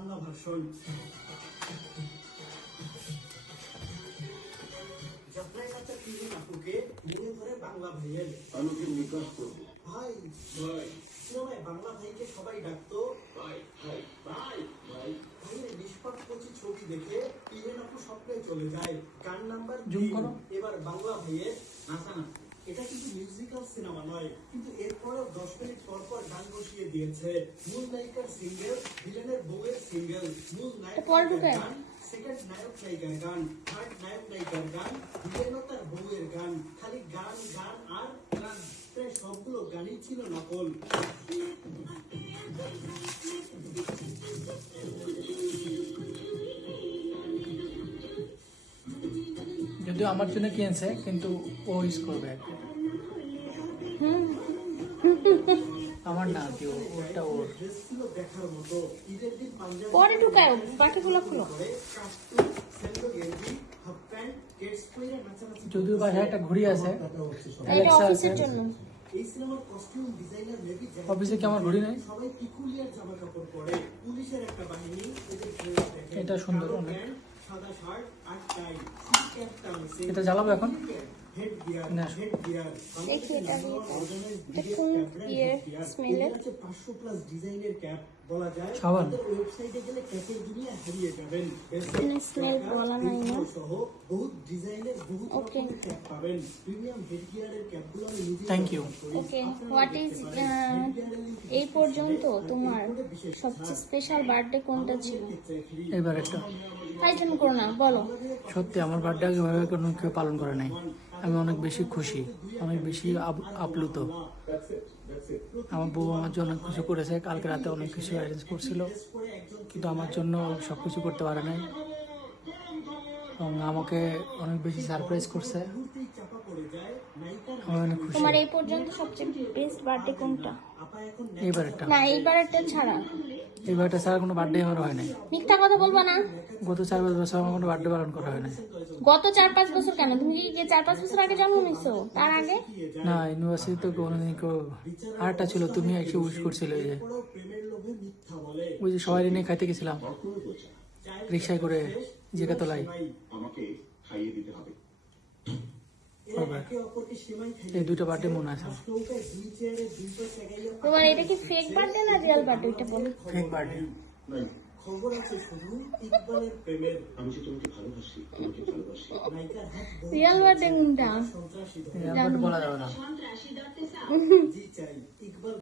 Bangla version. যাত্রায় কাছে তিন আপুকে মনে ধরে বাংলা ভাইয়ের अनुके निकाह करबो ভাই भाई সিনেমায় বাংলা ভাইকে সবাই ডাকতো भाई भाई भाई भाई ভাইয়ের নিষ্পাপ কচি ছবি দেখে তিন আপু স্বপ্নে চলে যায়। গান নাম্বার জুম 3 করো। এবার বাংলা ভাইয়ের নাচানা। এটা কিন্তু মিউজিক্যাল সিনেমা নয়, কিন্তু এরপরেও 10 মিনিট পর পর গান বসিয়ে দিয়েছে। মূল নায়িকার সিঙ্গেল, ভিলেনের বউয়ের সিঙ্গেল, মূল নায়কের গান, সেকেন্ড নায়ক নায়িকার গান, থার্ড নায়ক নায়িকার গান, ভিলেনও তার বউয়ের গান, খালি গান গান আর গান। প্রায় সবগুলো গানই ছিল নকল। যদিও আমার জন্য কিনছে কিন্তু ও ইউজ করবে আর কি। আমার না কেউ ওটা ওর। ড্রেস ছিল দেখার মতো। ঈদের দিন পাঞ্জাবি পরে ঢুকায় বাকিগুলো খুলো। পরে কাস্টুম, স্যান্ডো গেঞ্জি, হাফ প্যান্ট, কেটস পরে নাচানাচি। যদিও বাসায় একটা ঘড়ি আছে, এটা Alexa অফিসের আছে। জন্য। এই সিনেমার কস্টিউম ডিজাইনার মেবি অফিসে কি আমার ঘড়ি নাই? সবাই পিকুলিয়ার জামা কাপড় পরে। পুলিশের একটা বাহিনী এদের ড্রেস দেখে। এটা সুন্দর কালো অনেক। প্যান্ট, সাদা শার্ট আর টাই, ক্যাপ টানছে। এটা জ্বালাবো এখন? হেড গিয়ার, না। Head gear. দেখি এটা কি এটা। এটা বিদেশ কোন ক্যাপ ব্র্যান্ড ইয়ের হেড গিয়ার। স্মেলের? এদের আছে 500 প্লাস ডিজাইনের ক্যাপ। বলা যায় সাবান। আমাদের ওয়েবসাইটে গেলে ক্যাপের দুনিয়া হারিয়ে যাবেন। এখানে স্মেল বলা নাই না। সহ বহুত ডিজাইনের বহুত Okay. রকমের ক্যাপ পাবেন। প্রিমিয়াম হেড গিয়ারের ক্যাপগুলো আমি নিজে Thank you. Okay, what is এই পর্যন্ত তোমার সবচেয়ে স্পেশাল বার্থডে কোনটা ছিল? এবার একটা তাই জন্য করো না, বলো। সত্যি আমার বার্থডে আগে ভাবে কোনো কেউ পালন করে নাই। আমি অনেক বেশি খুশি, অনেক বেশি আপ্লুত। আমার বউ আমার জন্য অনেক কিছু করেছে, কালকে রাতে অনেক কিছু অ্যারেঞ্জ করছিল, কিন্তু আমার জন্য সব কিছু করতে পারে নাই এবং আমাকে অনেক বেশি সারপ্রাইজ করছে। আমি অনেক খুশি। তোমার এই পর্যন্ত সবচেয়ে বেস্ট বার্থডে কোনটা? এইবার একটা না, এইবারেরটা ছাড়া। এইবারটা ছাড়া কোনো বার্থডে আমার হয় নাই। মিথ্যা কথা বলবা না। গত 4-5 বছর আমার কোনো বার্থডে পালন করা হয় নাই। গত 4-5 বছর কেন? তুমি কি 4-5 বছর আগে জন্ম নিছো? তার আগে? না, ইউনিভার্সিটি তো কোনোদিন কেউ। আরেকটা ছিল, তুমি এসে উইশ করছিলে ওই যে, ওই যে সবাই নিয়ে খাইতে গেছিলাম রিক্সায় করে জিগাতলায়। আমাকে খাইয়ে দিতে হবে এই দুটো বার্থডে মনে আছে। তোমার এটা কি ফেক বার্থডে না রিয়েল বার্থডে, এটা বলো। Fake birthday. নাই খবর আছে শুধু ইকবালের প্রেমের। আমি যে তোমাকে ভালোবাসি তোমাকে ভালোবাসি নায়িকার হাত রিয়েল বার্থডে কোনটা? সন্ত্রাসী বলা যাবে না। জি চাই ইকবাল